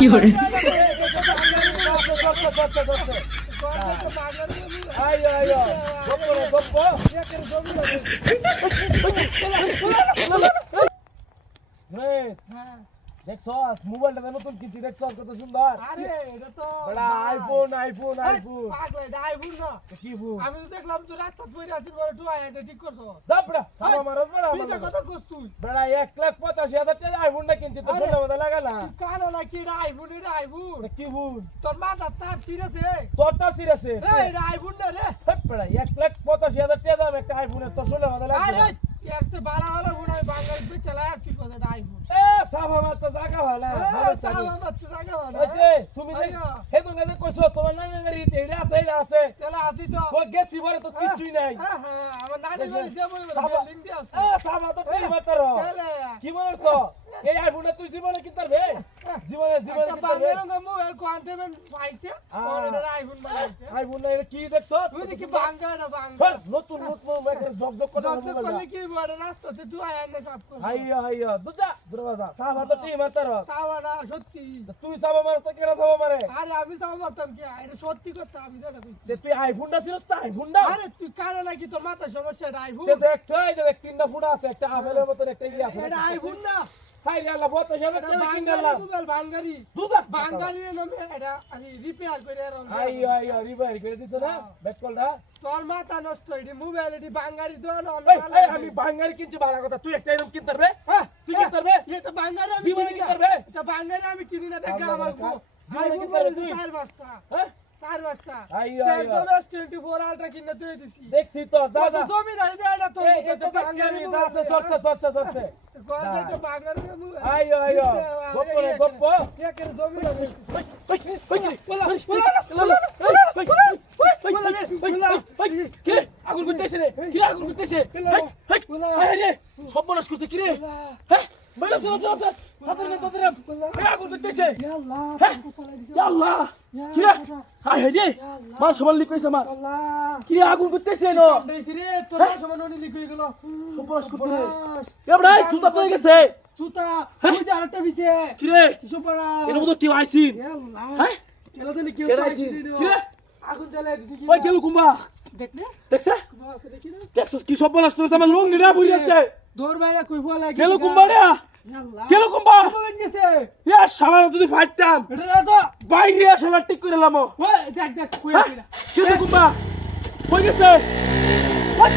কি করে দেখছস মোবাইলটা নতুন কিনছি দেখছস কত সুন্দর আরে এটা তো বড় আইফোন আইফোন আইফোন পাগল এটা আইফোন না কি বল আমি তো দেখলাম তুই রাস্তা ধরে আছিস বড় তুই এটা ঠিক করছ দাবড়া সামা মারস বড় পিছা কথা কস তুই বড় 1,85,000 টাকা আইফোনটা কিনছি তো শুনে মজা লাগালা তুই কালো না কি এটা আইফোন কি বল তোর মাথা তার সিরিয়াসে তোর তো সিরিয়াসে এই এটা আইফোন না রে বড় 1,85,000 টাকা দাম একটা আইফোনের তো শুনে মজা আরে লাগা यार से 12 वाला गुना बांग्लादेश पे चलाया ठीक हो जाता आईफोन এ সামা মার তো জায়গা ভালো साला मत जागा वाला ওইছে তুমি দেখ হে তো না কইছো তোমার নানা গাড়ি এটা আছে चला आसी तो ও গেছি বড় তো কিছুই নাই हां আমার নানি বাড়ি যাব লিংক দি আছে সামা তো তুই মাত্র চলে কি বলছ তো এই আইফোনটা তুই জীবনে কি করবে জীবনে কি করবে বাংলাদেশ মোবাইল কোয়ান্টে में পাইছে কোন এটা আইফোন বানাইছে আইফোন না এটা কি দেখছ তুই দেখি বাঙ্গা না বাঙ্গা নতুন মাইক্রো জগজগ করে যত করলে কি বড় রাস্তাতে তুই আয় না সব কর হাইয়া দুজা দরওয়াজা সাবা তো তুই মাত্র সাওয়া না সত্যি তুই সাবা মারছ তো কেন সাবা মারে আরে আমি সাওয়া মারতাম কি এটা সত্যি কথা আমি জানা কইছি যে তুই আইফোনটা ছিলস তো আইফোনটা আরে তুই কানে লাগি তোর মাথা সমস্যা এটা আইফোন তে দেখছাই যে তিনটা ফুটা আছে একটা আপেলের মতো একটা ই আছে এটা আইফোন না হাই রে আল্লাহ বত জানা এটা তুই বাঙ্গালি কিনলা মোবাইল বাঙ্গালি দুজা বাঙ্গালি নামে এটা আমি রিপেয়ার করে আর হাইয়া রিপেয়ার করে দিছ না ব্যাককলটা তোর মাথা নষ্ট এটি মোবাইল এটি বাঙ্গালি দো না এই আমি বাঙ্গারি কিনছি বাড়া কথা তুই একটা এরকম কিনতে পারবে হ্যাঁ তুই কিনতে পারবে এটা বাঙ্গালি আমি জীবনে কিনি কি না করবে? এটা বাঙ্গালি আমি কিনি না দেখ আল্লাহ আমার বাবা। জীবনে কি আইফোন করবে মানে তুই? 4 বস্তা হ্যাঁ 4 বস্তা আইয়া, আইয়া। Samsung S24 Ultra কিনে তুই দিছি দেখছি তো যা যা জমি নাই দে এটা তো এই তো বাঙ্গারি যা আছে সরছে কোন এটা বাঙ্গালি মোবাইল আইয়া গপ্প একের জমি নাই কি আগুন করতেছে রে কি আগুন করতেছে সব বলাস করতে কি রে হ্যাঁ বললাম চল তাদের আগুন করতেছে আল্লাহ কি রে হায় রে মান সমান লিখইছে আমার কি রে আগুন করতেছে নো রে তোর সমান অনি লিখ হয়ে গেল সব বলাস করতে রে এবড়া জুতা তো হয়ে গেছে জুতা ওই যে আরেকটা বিছে কি রে সুপারা এর মধ্যে কি আইছিন আল্লাহ হ্যাঁ কেলা জানি কেউ কেডা পাইছি আইছিন কি রে আগুন জ্বালায় দিছি কি ওই গেল কুম্বা দেখ না দেখছে কুম্বা আছে দেখি না দেখছস কি সব বলাস তোর আমার লোক নিরা বুঝি যাচ্ছে দৌড় বাইরে কই বলা গেল কুম্বা রে আল্লাহ গেল কুম্বা মোবাইল গেছে ইয়া শালা যদি ফাইতাম এটা না তো বাইরে শালা ঠিক করে লামো ওই দেখ কই আছে না কি রে কুম্বা কই গেছে ওই